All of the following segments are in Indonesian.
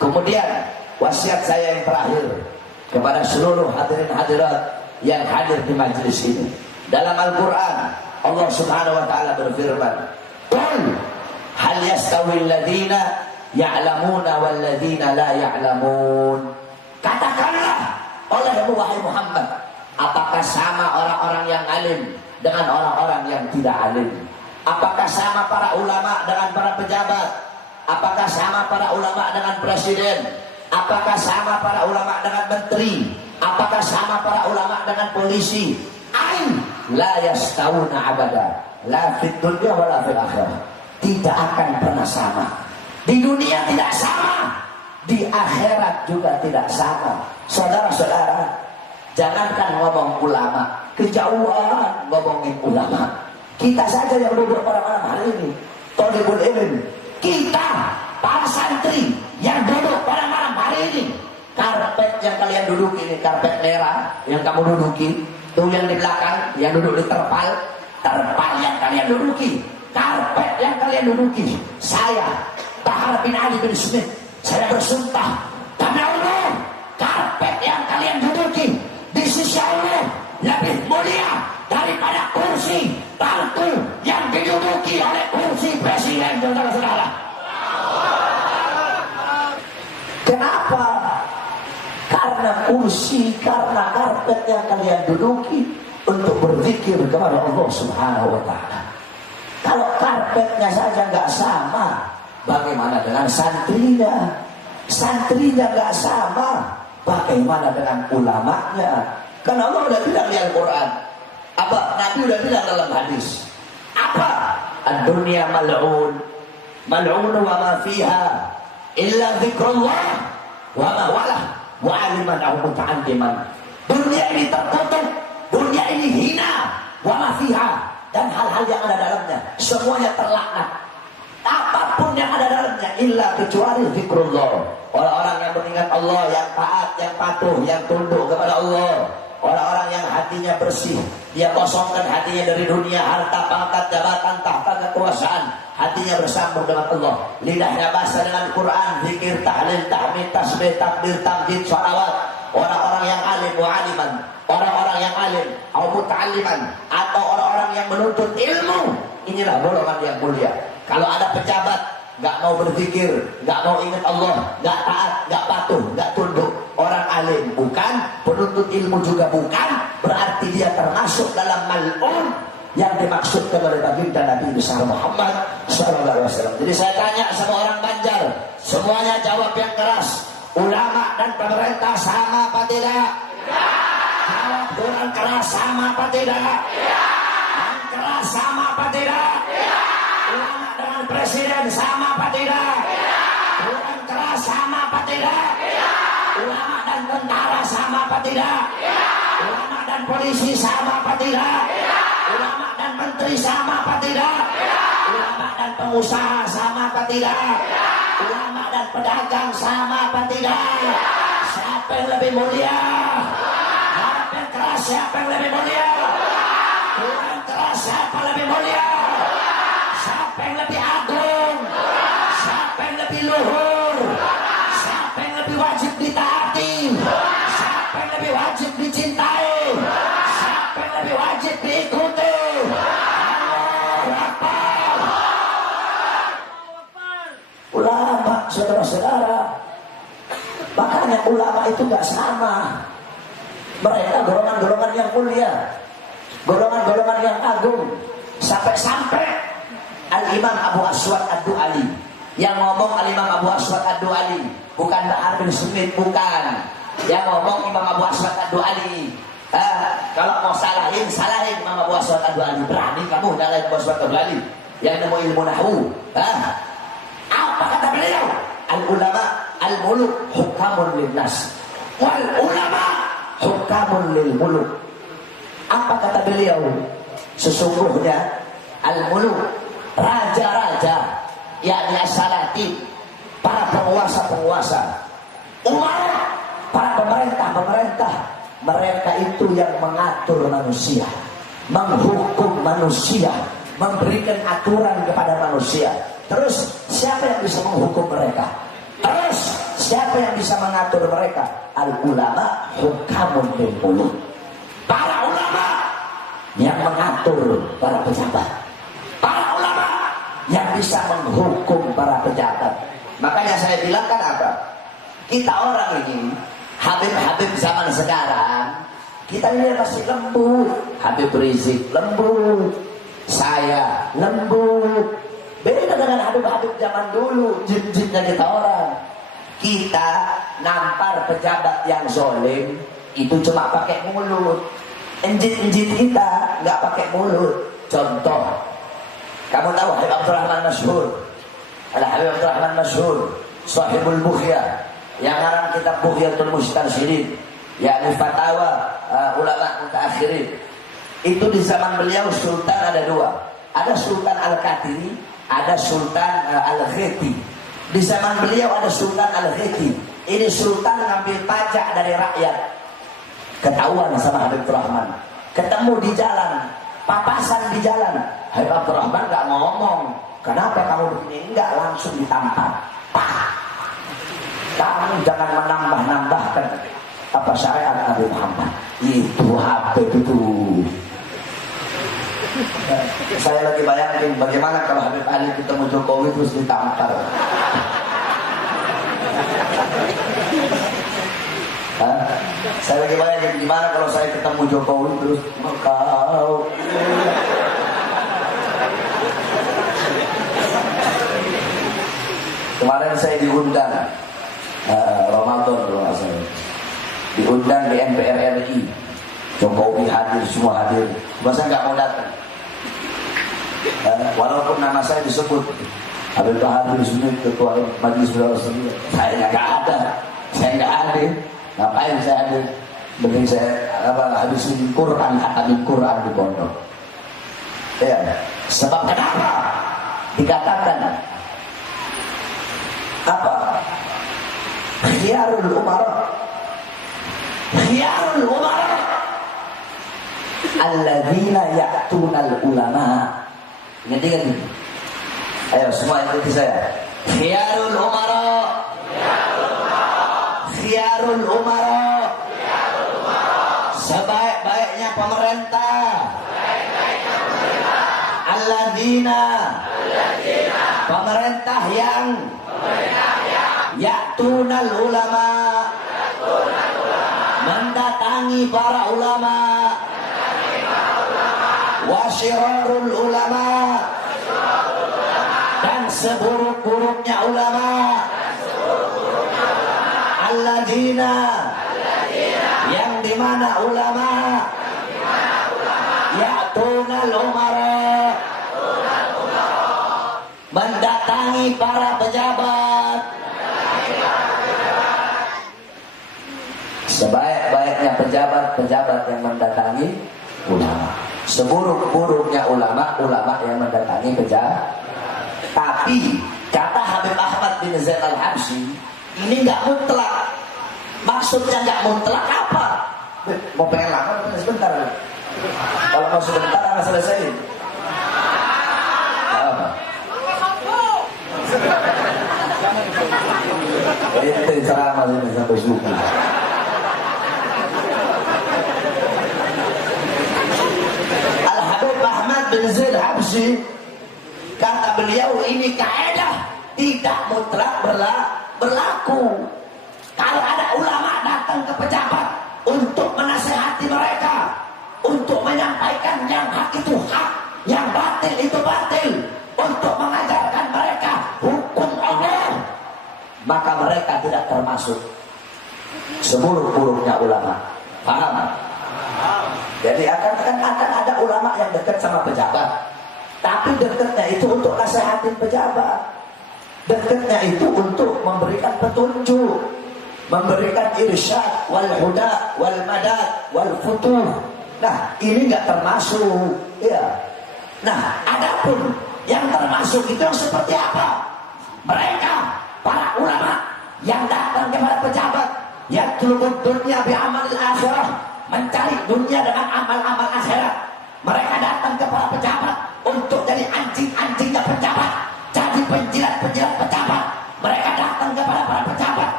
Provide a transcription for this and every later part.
Kemudian wasiat saya yang terakhir kepada seluruh hadirin hadirat yang hadir di majelis ini. Dalam Al-Quran Allah Subhanahu wa ta'ala berfirman, "Qul hal yastawil ladzina ya'lamuna wal ladzina la ya'lamun." Katakanlah olehmu wahai Muhammad, apakah sama orang-orang yang alim dengan orang-orang yang tidak alim? Apakah sama para ulama dengan para pejabat? Apakah sama para ulama dengan presiden? Apakah sama para ulama dengan menteri? Apakah sama para ulama dengan polisi? Ain la yastawuna abada, la fid dunya wala fil akhirah. Tidak akan pernah sama. Di dunia tidak sama, di akhirat juga tidak sama. Saudara-saudara, jangankan ngomong ulama, kejauhan ngomongin ulama. Kita saja yang duduk pada malam hari ini, thalibul ilm, kita para santri yang duduk pada malam hari ini, karpet yang kalian duduk ini, karpet merah yang kamu duduki, tuh yang di belakang yang duduk di terpal yang kalian duduki, karpet yang kalian duduki, saya Bahar bin Ali bin Smith, saya bersumpah demi Allah, karpet yang kalian duduki di sisi Allah lebih mulia daripada kursi bangku yang diduduki oleh kursi presiden. Saudara-saudara, kenapa? Karena kursi, karena karpet yang kalian duduki untuk berzikir kepada Allah Subhanahu wa ta'ala. Kalau karpetnya saja nggak sama, bagaimana dengan santrinya? Santrinya nggak sama, bagaimana dengan ulamanya? Karena Allah udah bilang di Al-Quran, apa? Nabi udah bilang dalam hadis, apa? Ad-dunya mal'un, mal'un wa ma fiha illa dzikrullah wa ma walah wa aliman aw muta'alliman. Dunia ini tertutup, dunia ini hina, wa ma fiha, dan hal-hal yang ada dalamnya semuanya terlaknat. Apapun yang ada dalamnya illa kecuali zikrullah. Orang-orang yang mengingat Allah, yang taat, yang patuh, yang tunduk kepada Allah. Orang-orang yang hatinya bersih, dia kosongkan hatinya dari dunia, harta, pangkat, jabatan, tahta, kekuasaan. Hatinya bersambung dengan Allah, lidahnya basah dengan Quran, zikir, tahlil, tahmid, tasbih, takbir, tamjid, sholawat. Orang-orang yang alim wa aliman, orang-orang yang alim atau muta'alliman, atau orang-orang yang menuntut ilmu, inilah golongan yang mulia. Kalau ada pejabat nggak mau berzikir, nggak mau ingat Allah, nggak taat, nggak patuh, nggak tunduk, orang alim bukan, penuntut ilmu juga bukan, berarti dia termasuk dalam mal'un yang dimaksudkan oleh baginda Nabi besar Muhammad SAW. Jadi saya tanya sama orang Banjar, semuanya jawab yang keras. Ulama dan pemerintah sama apa tidak? Jawab dengan keras, sama apa tidak? Yang keras sama apa tidak? Ulama dengan presiden sama apa tidak? Dengan keras sama apa tidak? Ulama dan tentara sama apa tidak? Ulama dan polisi sama apa tidak? Ulama dan menteri sama apa tidak? Ulama dan pengusaha sama apa tidak? Ulama dan pedagang sama apa tidak? Siapa yang lebih mulia? Jawab yang keras, siapa yang lebih mulia? Yang keras, siapa lebih mulia? Siapa yang lebih agung? Siapa yang lebih luhur? Siapa yang lebih wajib ditaati? Siapa yang lebih wajib dicintai? Siapa yang lebih wajib diikuti? Allahu Akbar. Ulama, saudara-saudara, makanya ulama itu gak sama. Mereka golongan-golongan yang mulia, golongan-golongan yang agung. Sampai-sampai Al-Imam Abu Aswad Ad-Du'ali, yang ngomong Al-Imam Abu Aswad Ad-Du'ali, bukan Bahar bin Smith, bukan. Yang ngomong Imam Abu Aswad Ad-Du'ali. Kalau mau salahin Imam Abu Aswad Ad-Du'ali. Berani kamu nyalahin Abu Aswad Ad-Du'ali yang nemu ilmu nahwu. Apa kata beliau? Al-ulama al-muluk hukamun lin-nas, wal ulama hukamun lil-muluk. Apa kata beliau? Sesungguhnya al-muluk, raja-raja, yakni as-salati, para penguasa-penguasa, umara, para pemerintah-pemerintah, mereka itu yang mengatur manusia, menghukum manusia, memberikan aturan kepada manusia. Terus siapa yang bisa menghukum mereka? Terus Siapa yang bisa mengatur mereka? Al ulama hukamun bil muluk. Para ulama yang mengatur para pejabat. Para ulama yang bisa menghukum para pejabat. Makanya saya bilang kan apa? Kita orang ini, Habib-habib zaman sekarang, kita ini masih lembut. Habib Rizik lembut, saya lembut. Beda dengan Habib-habib zaman dulu, jin-jinnya kita orang. Kita nampar pejabat yang zolim itu cuma pakai mulut. Enjin-enjin kita nggak pakai mulut. Contoh, kamu tahu Habib Abdurrahman Masyhur? Ada Habib Abdurrahman Masyhur, Sahibul Bukhya, yang ngarang kitab Bukhyatul Mustarsyidin, yakni fatwa ulama mutaakhirin. Itu di zaman beliau sultan ada dua. Ada Sultan Al-Qadiri, ada Sultan Al-Khiti. Di zaman beliau ada Sultan Al-Khiti. Ini sultan ngambil pajak dari rakyat. Ketahuan sama Habib Abdurrahman. Ketemu di jalan, papasan di jalan. Habib Abdurrahman gak ngomong. Kenapa kamu begini? Enggak, langsung ditampar. Kamu jangan menambah-nambahkan apa syariat Nabi Muhammad. Itu Habib itu. Saya lagi bayangin bagaimana kalau Habib Ali ketemu Jokowi terus ditampar. Saya lagi bayangin gimana kalau saya ketemu Jokowi terus kau. Kemarin saya diundang Ramadan kalau nggak salah, diundang di MPR RI. Jokowi hadir, semua hadir. Masa nggak mau datang? Walaupun nama saya disebut Habib Bahar Bismillah, Ketua Majelis Ulama, saya nggak ada, saya nggak ada. Ngapain saya ada? Mending saya habisin Quran, hatamin Quran di pondok. Ya, sebab kenapa dikatakan apa? Khiyarul umara, khiyarul umara alladzina ya'tunal ulama. Ingat kan? Ayo semua ikuti saya. Khiyarul umara, khiyarul umara, sebaik-baiknya pemerintah, alladzina, pemerintah yang ya'tunal ulama, mendatangi para ulama, wasyirarul ulama, dan seburuk-buruknya ulama, alladzina, yang dimana ulama ya'tunal umara, mendatangi para pejabat. Sebaik-baiknya pejabat-pejabat yang mendatangi ulama, seburuk-buruknya ulama-ulama yang mendatangi pejabat. Tapi kata Habib Ahmad bin Zain Al-Habsyi, ini nggak mutlak. Maksudnya nggak mutlak apa? Mau pengen lama sebentar. Kalau mau sebentar akan selesai. Apa? Itu ceramah ini sampai subuh. Al-Habib Ahmad bin Zain Al-Habsyi, kata beliau, ini kaidah tidak mutlak berlaku. Kalau ada ulama datang ke pejabat untuk menasihati mereka, untuk menyampaikan yang hak itu hak, yang batil itu batil, untuk mengajarkan mereka hukum Allah, maka mereka tidak termasuk seburuk-buruknya ulama. Paham? Jadi akan ada ulama yang dekat sama pejabat, tapi dekatnya itu untuk nasihatin pejabat, dekatnya itu untuk memberikan petunjuk, memberikan irsyad wal huda wal madad wal futuh. Nah, ini nggak termasuk, ya. Nah, adapun yang termasuk itu yang seperti apa? Mereka para ulama yang datang kepada pejabat, yang tulubud dunia bi amalil akhirah, mencari dunia dengan amal-amal akhirat. Mereka datang kepada pejabat untuk jadi anjing-anjingnya pejabat, jadi penjilat-penjilat pejabat. Mereka datang kepada para pejabat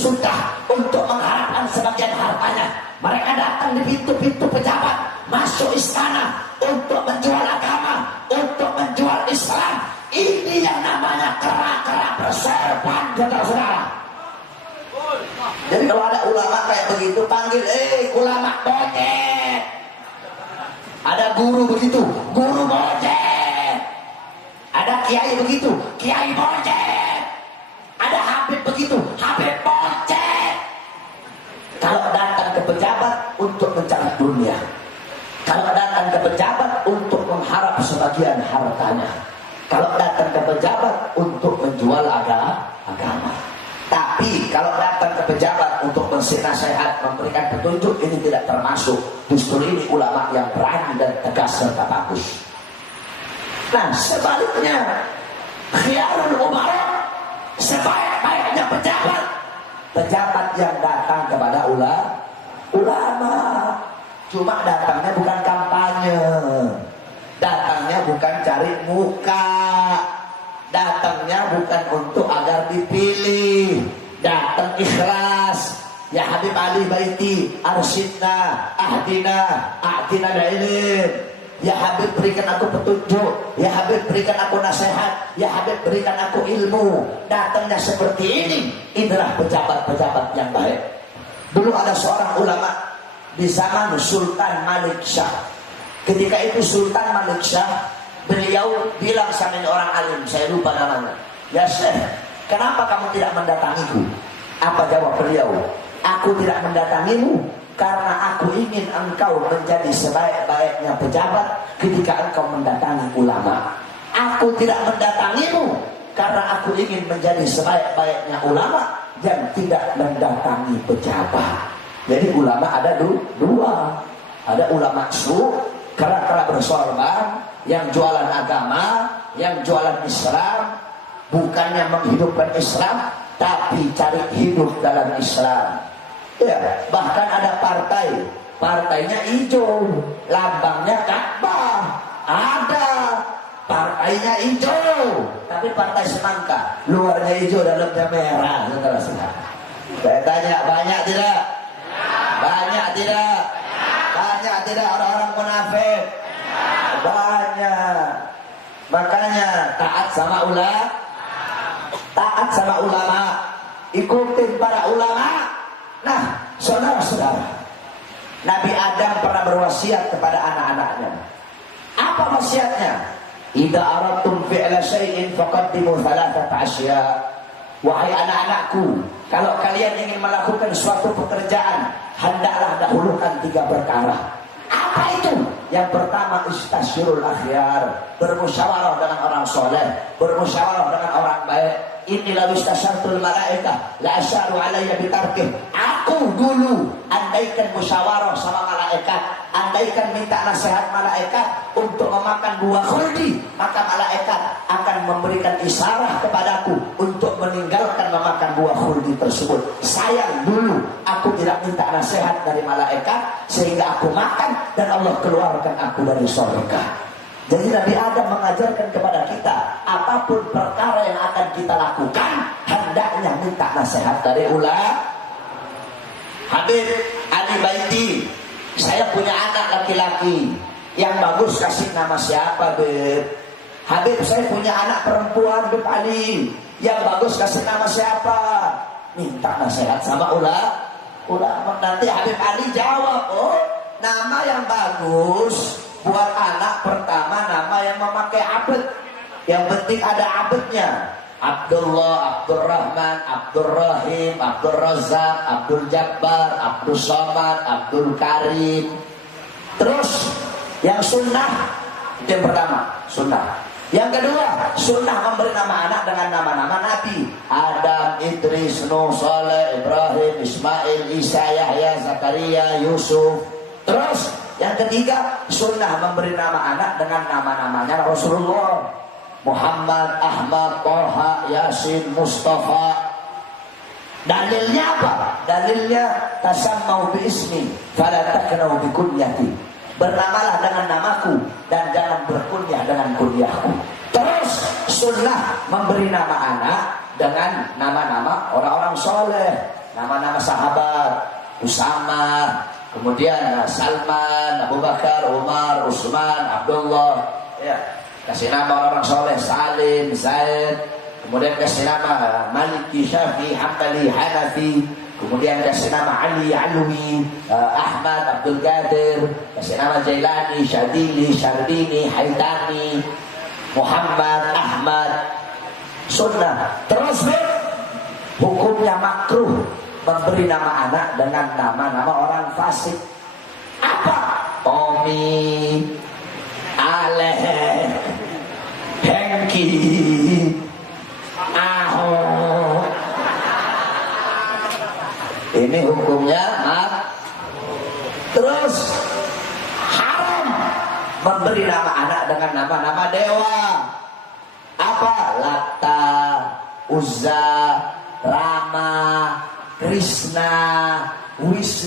sudah untuk mengharapkan sebagian hartanya. Mereka datang di pintu-pintu pejabat, masuk istana untuk menjual agama, untuk menjual Islam. Ini yang namanya kera-kera berserban, saudara-saudara. Jadi kalau ada ulama kayak begitu, panggil, ulama bocet. Ada guru begitu, guru bocet. Ada kiai begitu, kiai bocet. Ada habib begitu, habib bocet. Kalau datang ke pejabat untuk mencari dunia, kalau datang ke pejabat untuk mengharap sebagian hartanya, kalau datang ke pejabat untuk menjual agama. Tapi kalau datang ke pejabat untuk memberi nasihat, memberikan petunjuk, ini tidak termasuk. Justru ini ulama yang berani dan tegas serta bagus. Nah, sebaliknya, khiyarul umara, sebaik-baiknya pejabat yang datang kepada ulama. Cuma datangnya bukan kampanye, datangnya bukan cari muka, datangnya bukan untuk agar dipilih, datang ikhlas. Ya Habib Ali Baiti, arsyidna, ahdina ilm. Ya Habib berikan aku petunjuk, ya Habib berikan aku nasihat, ya Habib berikan aku ilmu. Datangnya seperti ini. Inilah pejabat-pejabat yang baik. Dulu ada seorang ulama di zaman Sultan Malik Shah. Ketika itu Sultan Malik Shah, beliau bilang sama orang alim, saya lupa namanya, ya Syekh, kenapa kamu tidak mendatangiku? Apa jawab beliau? Aku tidak mendatangimu karena aku ingin engkau menjadi sebaik-baiknya pejabat ketika engkau mendatangi ulama. Aku tidak mendatangimu karena aku ingin menjadi sebaik-baiknya ulama yang tidak mendatangi pejabat. Jadi ulama ada dua. Ada ulama su, kera-kera bersorban, yang jualan agama, yang jualan Islam, bukannya menghidupkan Islam, tapi cari hidup dalam Islam. Ya, bahkan ada partainya hijau, lambangnya Ka'bah. Ada partainya hijau, tapi partai semangka, luarnya hijau, dalamnya merah. Saya tanya, banyak tidak? Banyak tidak? Banyak tidak orang-orang munafik? Banyak. Makanya taat sama ulama, ikutin para ulama. Nah, saudara-saudara, Nabi Adam pernah berwasiat kepada anak-anaknya. Apa wasiatnya? Idza aradtum fi'la syai'in faqaddimu thalathata asya. Wahai anak-anakku, kalau kalian ingin melakukan suatu pekerjaan, hendaklah dahulukan 3 perkara. Apa itu? Yang pertama, istasyirul akhyar, bermusyawarah dengan orang soleh, bermusyawarah dengan orang baik. Inilah istasyartul malaikah la asyaru alayya bitarkih. Aku dulu andaikan musyawarah sama malaikat, andaikan minta nasihat malaikat untuk memakan buah khuldi, maka malaikat akan memberikan isyarat kepadaku untuk meninggalkan memakan buah khuldi tersebut. Sayang dulu aku tidak minta nasihat dari malaikat sehingga aku makan dan Allah keluarkan aku dari surga. Jadi Nabi Adam mengajarkan kepada kita, apapun perkara yang akan kita lakukan, hendaknya minta nasihat dari ulama. Habib Ali Baiti, saya punya anak laki-laki, yang bagus kasih nama siapa, Beb? Habib, saya punya anak perempuan, Beb Ali, yang bagus kasih nama siapa? Minta nasihat sama ulama. Nanti Habib Ali jawab, oh, nama yang bagus buat anak pertama, nama yang memakai abad. Yang penting ada abadnya. Abdullah, Abdurrahman, Abdurrahim, Abdul Razak, Abdul Jabbar, Abdul Somad, Abdul Karim. Terus yang sunnah, itu yang pertama, sunnah. Yang kedua, sunnah memberi nama anak dengan nama-nama Nabi. Adam, Idris, Nuh, Saleh, Ibrahim, Ismail, Isa, Yahya, Zakaria, Yusuf. Terus yang ketiga, sunnah memberi nama anak dengan nama-namanya Rasulullah. Muhammad, Ahmad, Toha, Yasin, Mustafa. Dalilnya apa? Dalilnya tasammau bi ismi fala taknau bi kunyati. Bernamalah dengan namaku dan jangan berkunyah dengan kunyahku. Terus sunnah memberi nama anak dengan nama-nama orang-orang soleh. nama-nama sahabat, Usama, kemudian Salman, Abu Bakar, Umar, Utsman, Abdullah, ya. Kasih nama orang soleh, Salim, Zaid, kemudian kasih nama Maliki, Syafi'i, Hambali, Hanafi, kemudian kasih nama Ali, Alwi, Ahmad, Abdul Qadir, kasih nama Jailani, Syadili, Syarbini, Haitami, Muhammad, Ahmad. Sunnah. Terus hukumnya makruh memberi nama anak dengan nama-nama orang fasik. Apa? Tommy, Aleh, Hengki, Ahok. Ini hukumnya terus haram memberi nama anak dengan nama-nama dewa. Apa? Lata, Uzza, Rama, Krishna, Wisnu.